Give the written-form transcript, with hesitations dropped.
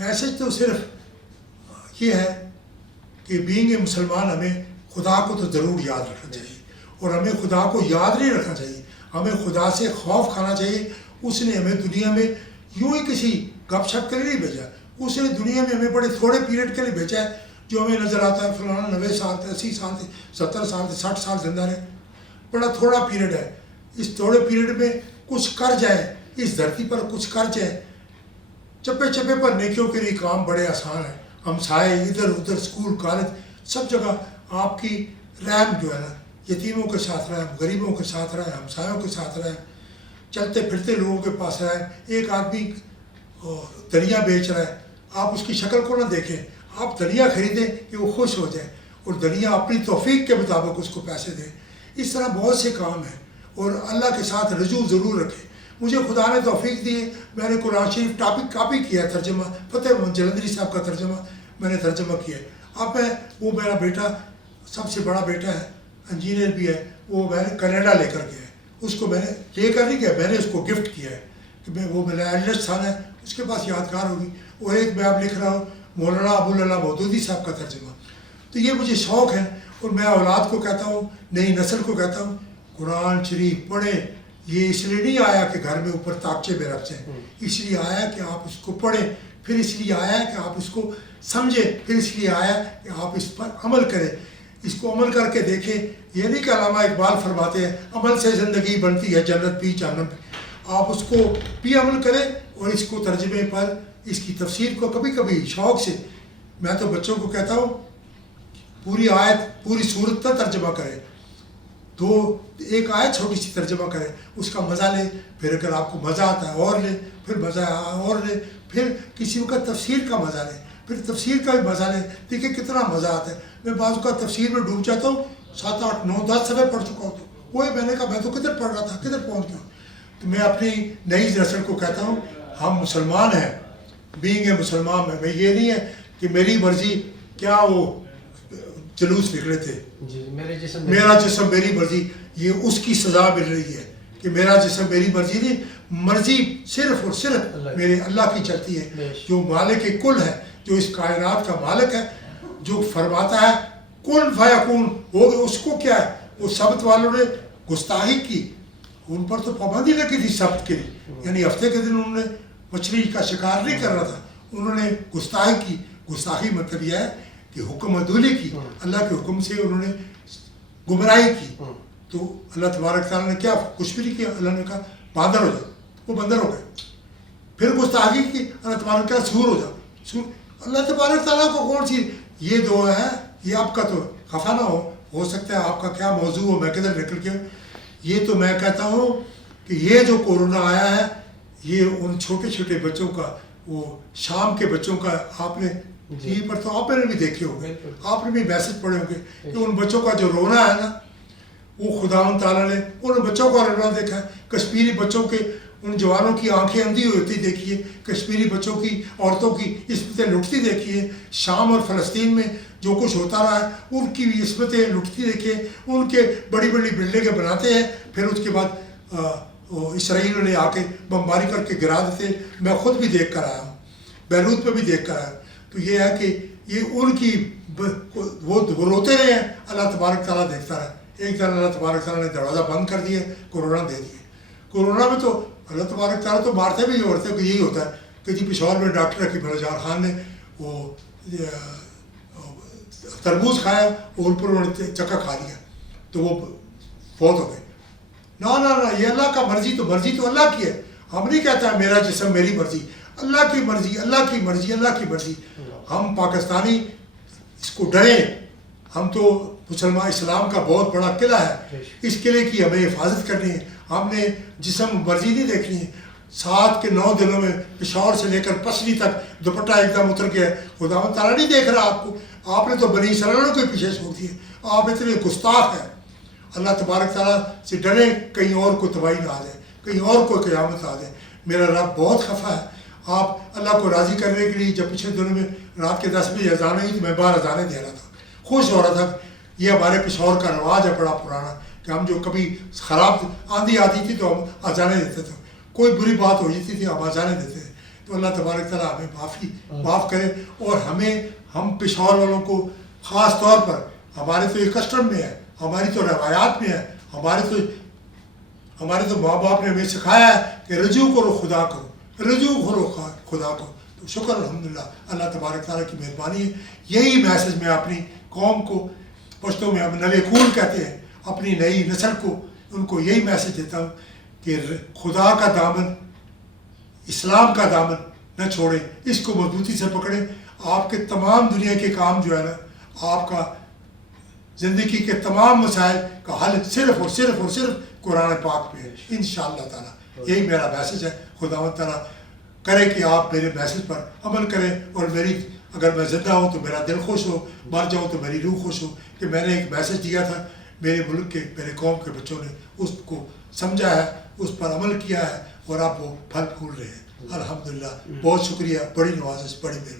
Message तो सिर्फ ये है कि बीइंग ए मुसलमान हमें खुदा को तो ज़रूर याद रखना चाहिए, और हमें खुदा को याद नहीं रखना चाहिए, हमें खुदा से खौफ खाना चाहिए। उसने हमें दुनिया में यूं ही किसी गपशप के लिए नहीं भेजा, उसने दुनिया में हमें बड़े थोड़े पीरियड के लिए भेजा है। जो हमें नज़र आता है फलाना 90 साल थे, 80 साल थे, 70 साल थे, 60 साल जिंदा रहे, बड़ा थोड़ा पीरियड है। इस थोड़े पीरियड में कुछ कर जाए, इस धरती पर कुछ कर जाए, चप्पे चप्पे पर नेकियों के लिए काम बड़े आसान है। हम साए इधर उधर स्कूल कॉलेज सब जगह आपकी रहम जो है ना, यतीमों के साथ रहें, गरीबों के साथ रहें, हमसायों के साथ रहें, चलते फिरते लोगों के पास रहें। एक आदमी दरिया बेच रहा है, आप उसकी शक्ल को ना देखें, आप दरिया खरीदें कि वो खुश हो जाए, और दरिया अपनी तौफीक के मुताबिक उसको पैसे दे। इस तरह बहुत से काम हैं, और अल्लाह के साथ रजू ज़रूर रखें। मुझे खुदा ने तौफीक दी है, मैंने कुरान शरीफ कापी किया, तर्जमा फतेह मोहम्मद जलंधरी साहब का तर्जमा मैंने तर्जमा किया। अब मैं वो मेरा बेटा सबसे बड़ा बेटा है, इंजीनियर भी है, वो मैंने कनाडा लेकर गया है, उसको मैंने लेकर नहीं गया, मैंने उसको गिफ्ट किया है कि मैं वो मेरा एल्डेस्ट सन है, उसके पास यादगार होगी। और एक मैं अब लिख रहा हूँ मौलाना अबुल अला मौदूदी साहब का तर्जमा। तो ये मुझे शौक़ है, और मैं औलाद को कहता हूँ, नई नस्ल को कहता हूँ, कुरान शरीफ पढ़ें। ये इसलिए नहीं आया कि घर में ऊपर ताकचे में रख जाएँ, इसलिए आया कि आप उसको पढ़ें, फिर इसलिए आया कि आप इसको समझें, फिर इसलिए आया कि आप इस पर अमल करें, इसको अमल करके देखें। ये नहीं कि अल्लामा इकबाल फरमाते हैं अमल से ज़िंदगी बनती है जन्नत भी जहन्नम भी। आप उसको भी अमल करें, और इसको तर्जमे पर इसकी तफसीर को कभी कभी शौक़ से, मैं तो बच्चों को कहता हूँ पूरी आयत पूरी सूरत का तर्जमा करें, एक आयत छोटी सी तर्जमा करें, उसका मज़ा ले, फिर अगर आपको मज़ा आता है और ले, फिर मज़ा और ले, फिर किसी वक्त तफसीर का मज़ा ले, फिर तफसीर का भी मज़ा ले। देखिए कितना मज़ा आता है। मैं बाज़ का तफसीर में डूब जाता हूँ, 7, 8, 9, 10 सफ़े पढ़ चुका हूँ, तो वही मैंने कहा मैं तो किधर पढ़ रहा था, किधर पहुँच गया। तो मैं अपनी नई नस्ल को कहता हूँ हम मुसलमान हैं, बीइंग ए मुसलमान में मैं ये नहीं है कि मेरी मर्ज़ी, क्या वो जुलूस निकले थे मेरा जिस्म मेरी मर्ज़ी, ये उसकी सज़ा मिल रही है कि मेरा जिस्म मेरी मर्ज़ी नहीं, मर्ज़ी सिर्फ़ और सिर्फ मेरे अल्लाह की चलती है, जो मालिक कुल है, जो इस कायनात का मालिक है, जो फरमाता है कुन फयकून हो। उसको क्या है, वो सब्त वालों ने गुस्ताही की, उन पर तो पाबंदी लगी थी सब्त के लिए, यानी हफ्ते के दिन उन्होंने मछली का शिकार नहीं करना था, उन्होंने गुस्ताही की। गुस्ताही मतलब यह है कि हुक्म अदूली की, अल्लाह के हुक्म से उन्होंने गुमराही की। तो अल्लाह तबारक तआला ने क्या कुछ भी नहीं किया, अल्लाह ने कहा बांदर हो जाओ, वो बंदर हो गए। फिर गुस्ताखी की, अल्लाह तबारक का सूर हो जाओ, सूर। अल्लाह तबारक तआला को कौन सी ये दुआ है, ये आपका तो खफा ना हो सकता है आपका क्या मौजू हो, मैं किधर निकल के। ये तो मैं कहता हूँ कि ये जो कोरोना आया है, ये उन छोटे छोटे बच्चों का, वो शाम के बच्चों का, आपने टीवी पर तो आपने भी देखे होंगे, आपने भी मैसेज पढ़े होंगे कि उन बच्चों का जो रोना है ना, वो खुदावंद ताला ने उन बच्चों का रोना देखा है। कश्मीरी बच्चों के, उन जवानों की आंखें अंधी होती देखी है, कश्मीरी बच्चों की, औरतों की इस्मतें लुटती देखी है। शाम और फ़लस्तीन में जो कुछ होता रहा है, उनकी भी इस्मतें लुटती देखी है। उनके बड़ी बड़ी बिल्डिंगें बनाते हैं, फिर उसके बाद इसराइल ने आके बमबारी करके गिरा देते। मैं ख़ुद भी देख कर आया हूँ, बैरूत में भी देख कर आया। तो ये है कि ये उनकी वो रोते रहे हैं, अल्लाह तबारक तआला देखता रहा। एक दिन अल्लाह तबारक तआला ने दरवाज़ा बंद कर दिया, कोरोना दे दिए। कोरोना में तो अल्लाह तबारक तआला तो मारते भी औरतें को, यही होता है कि जी पेशावर में डॉक्टर रखी बलजार खान ने वो तरबूज खाया और ऊपर उन्होंने चक्का खा लिया तो वो फौत हो गए। ना ना ना, ये अल्लाह का मर्जी तो अल्लाह की है। हम नहीं कहता मेरा जिस्म मेरी मर्जी, अल्लाह की मर्जी, अल्लाह की मर्जी, अल्लाह की मर्जी। हम पाकिस्तानी इसको डरें, हम तो मुसलमान इस्लाम का बहुत बड़ा किला है, इस किले की हमें हिफाजत करनी है। हमने जिस्म मर्जी नहीं देखनी है। 7 के 9 दिनों में पेशावर से लेकर पसली तक दुपट्टा एकदम उतर गया। खुदावंद तआला नहीं देख रहा आपको, आपने तो बनी इसराइल के पीछे छोड़ दिए। आप इतने गुस्ताख हैं। अल्लाह तबारक तआला से डरें, कहीं और को तबाही ना आ जाए, कहीं और को क़यामत आ जाए। मेरा रब बहुत खफा है। आप अल्लाह को राज़ी करने के लिए, जब पिछले दिनों में रात के 10 बजे अजान हुई तो मैं बाहर अजानें दे रहा था, खुश हो रहा था। ये हमारे पेशावर का रवाज है बड़ा पुराना कि हम जो कभी ख़राब आंधी आती थी तो हम अजानें देते थे, कोई बुरी बात हो जाती थी हम अजानें देते थे। तो تو اللہ تبارک تعالیٰ ہمیں معاف کرے، اور ہم پشاور والوں کو خاص طور پر، ہمارے تو یہ کسٹم میں ہے، ہماری تو روایات میں ہے، ہمارے تو ماں باپ نے ہمیں سکھایا ہے کہ رجوع کرو خدا کو، رجوع کرو خدا کو. تو شکر الحمدللہ اللہ تبارک تعالیٰ کی مہربانی ہے. یہی میسج میں اپنی قوم کو، پشتوں میں ہم نوے کول کہتے ہیں، اپنی نئی نسل کو، ان کو یہی میسج دیتا ہوں کہ خدا کا دامن، اسلام کا دامن نہ چھوڑیں، اس کو مضبوطی سے پکڑیں. آپ کے تمام دنیا کے کام جو ہے نا، آپ کا زندگی کے تمام مسائل کا حل صرف اور صرف قرآن پاک پہ ہے انشاءاللہ تعالیٰ. یہی میرا میسج ہے. خداوند تعالیٰ کرے کہ آپ میرے میسج پر عمل کریں، اور اگر میں زندہ ہوں تو میرا دل خوش ہو، مر جاؤں تو میری روح خوش ہو کہ میں نے ایک میسج دیا تھا، میرے ملک کے، میرے قوم کے بچوں نے اس کو سمجھا ہے، اس پر عمل کیا ہے، اور اب وہ پھل پھول رہے ہیں الحمدللہ. بہت شکریہ، بڑی نوازش، بڑی مہربانی.